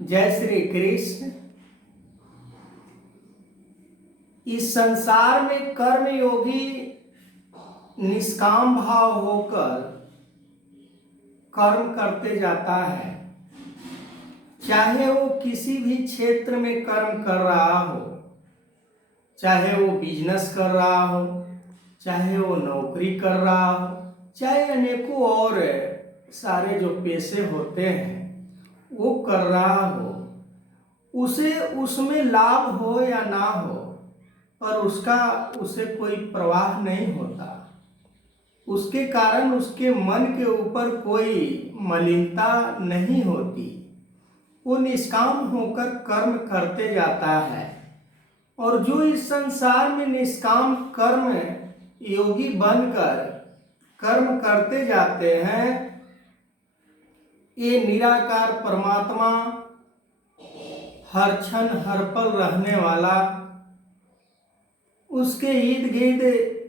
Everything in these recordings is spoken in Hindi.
जय श्री कृष्ण। इस संसार में कर्म योगी निष्काम भाव होकर कर्म करते जाता है, चाहे वो किसी भी क्षेत्र में कर्म कर रहा हो, चाहे वो बिजनेस कर रहा हो, चाहे वो नौकरी कर रहा हो, चाहे अनेकों और सारे जो पेशे होते हैं वो कर रहा हो, उसे उसमें लाभ हो या ना हो, पर उसे कोई प्रवाह नहीं होता। उसके कारण उसके मन के ऊपर कोई मलिनता नहीं होती। वो निष्काम होकर कर्म करते जाता है। और जो इस संसार में निष्काम कर्म योगी बनकर कर्म करते जाते हैं, ये निराकार परमात्मा हर क्षण हर पल रहने वाला, उसके इर्द गिर्द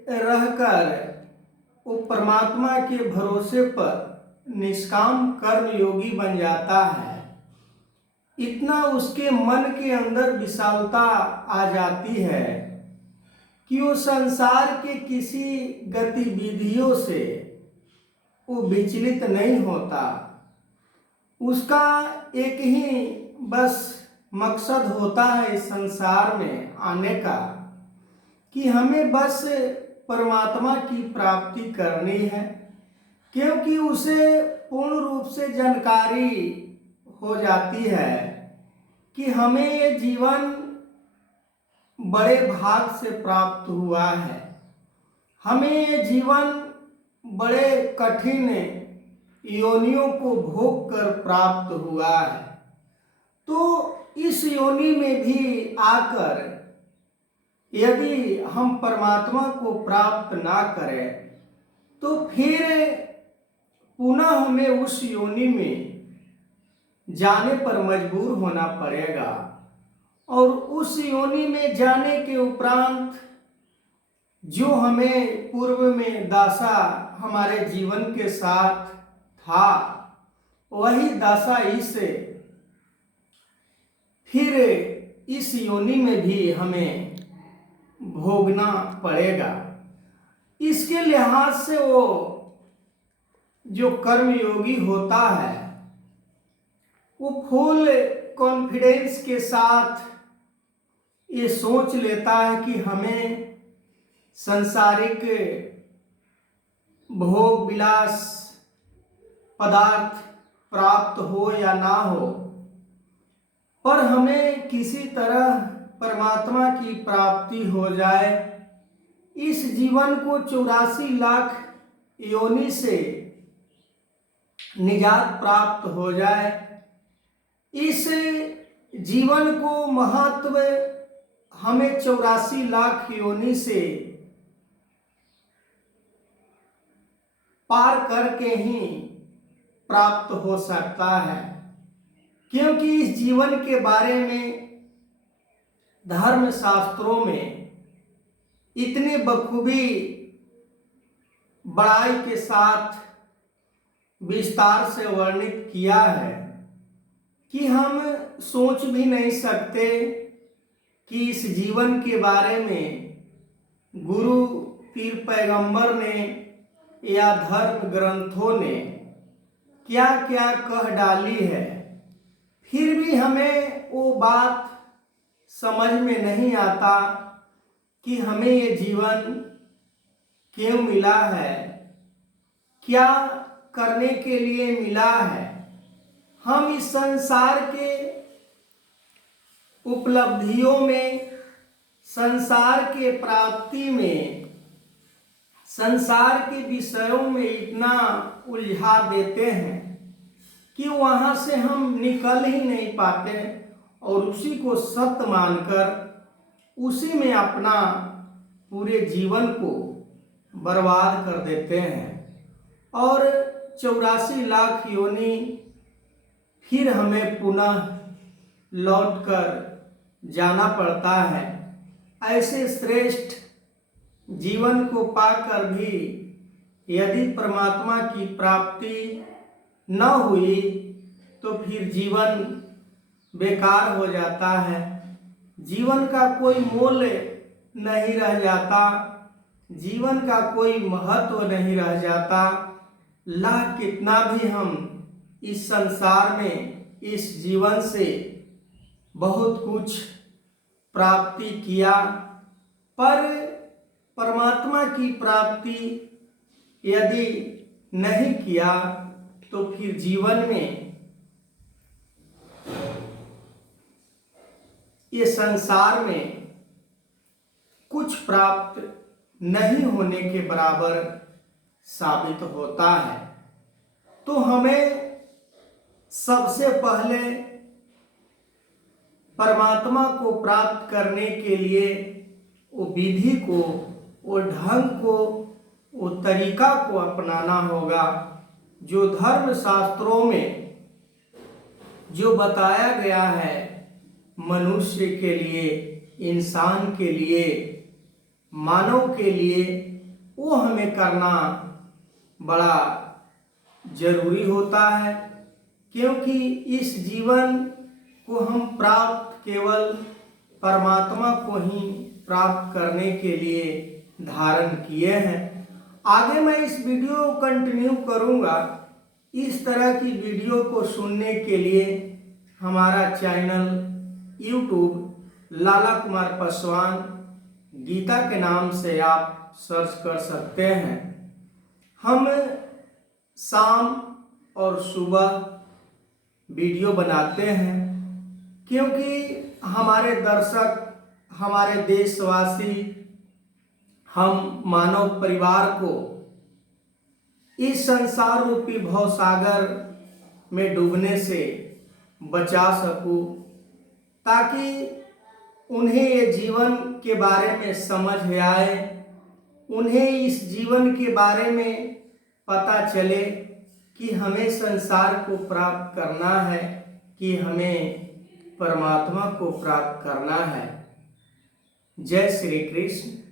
रहकर वो परमात्मा के भरोसे पर निष्काम कर्म योगी बन जाता है। इतना उसके मन के अंदर विशालता आ जाती है कि वो संसार के किसी गतिविधियों से वो विचलित नहीं होता। उसका एक ही बस मकसद होता है इस संसार में आने का, कि हमें बस परमात्मा की प्राप्ति करनी है, क्योंकि उसे पूर्ण रूप से जानकारी हो जाती है कि हमें ये जीवन बड़े भाग से प्राप्त हुआ है, हमें ये जीवन बड़े कठिन योनियों को भोग कर प्राप्त हुआ है। तो इस योनि में भी आकर यदि हम परमात्मा को प्राप्त ना करें तो फिर पुनः हमें उस योनि में जाने पर मजबूर होना पड़ेगा। और उस योनि में जाने के उपरांत जो हमें पूर्व में दशा हमारे जीवन के साथ था, वही दशा फिर इस योनि में भी हमें भोगना पड़ेगा। इसके लिहाज से वो जो कर्मयोगी होता है वो फुल कॉन्फिडेंस के साथ ये सोच लेता है कि हमें सांसारिक भोग विलास पदार्थ प्राप्त हो या ना हो, पर हमें किसी तरह परमात्मा की प्राप्ति हो जाए, इस जीवन को 84 लाख योनि से निजात प्राप्त हो जाए, इस जीवन को महत्व हमें 84 लाख योनि से पार करके ही प्राप्त हो सकता है। क्योंकि इस जीवन के बारे में धर्म शास्त्रों में इतनी बखूबी बड़ाई के साथ विस्तार से वर्णित किया है कि हम सोच भी नहीं सकते कि इस जीवन के बारे में गुरु पीर पैगंबर ने या धर्म ग्रंथों ने क्या क्या कह डाली है, फिर भी हमें वो बात समझ में नहीं आता कि हमें ये जीवन क्यों मिला है, क्या करने के लिए मिला है। हम इस संसार के उपलब्धियों में, संसार के प्राप्ति में, संसार के विषयों में इतना उलझा देते हैं कि वहाँ से हम निकल ही नहीं पाते और उसी को सत्य मानकर उसी में अपना पूरे जीवन को बर्बाद कर देते हैं। और 84 लाख योनि फिर हमें पुनः लौट कर जाना पड़ता है। ऐसे श्रेष्ठ जीवन को पाकर भी यदि परमात्मा की प्राप्ति न हुई तो फिर जीवन बेकार हो जाता है, जीवन का कोई मूल्य नहीं रह जाता, जीवन का कोई महत्व नहीं रह जाता। लाख कितना भी हम इस संसार में, इस जीवन से बहुत कुछ प्राप्ति किया, पर परमात्मा की प्राप्ति यदि नहीं किया तो फिर जीवन में ये संसार में कुछ प्राप्त नहीं होने के बराबर साबित होता है। तो हमें सबसे पहले परमात्मा को प्राप्त करने के लिए वो विधि को, वो ढंग को, वो तरीका को अपनाना होगा जो धर्म शास्त्रों में जो बताया गया है मनुष्य के लिए, इंसान के लिए, मानव के लिए, वो हमें करना बड़ा जरूरी होता है। क्योंकि इस जीवन को हम प्राप्त केवल परमात्मा को ही प्राप्त करने के लिए धारण किए हैं। आगे मैं इस वीडियो को कंटिन्यू करूंगा। इस तरह की वीडियो को सुनने के लिए हमारा चैनल यूट्यूब लाला कुमार पासवान गीता के नाम से आप सर्च कर सकते हैं। हम शाम और सुबह वीडियो बनाते हैं क्योंकि हमारे दर्शक, हमारे देशवासी, हम मानव परिवार को इस संसार रूपी भवसागर में डूबने से बचा सकूं, ताकि उन्हें ये जीवन के बारे में समझ आए, उन्हें इस जीवन के बारे में पता चले कि हमें संसार को प्राप्त करना है कि हमें परमात्मा को प्राप्त करना है। जय श्री कृष्ण।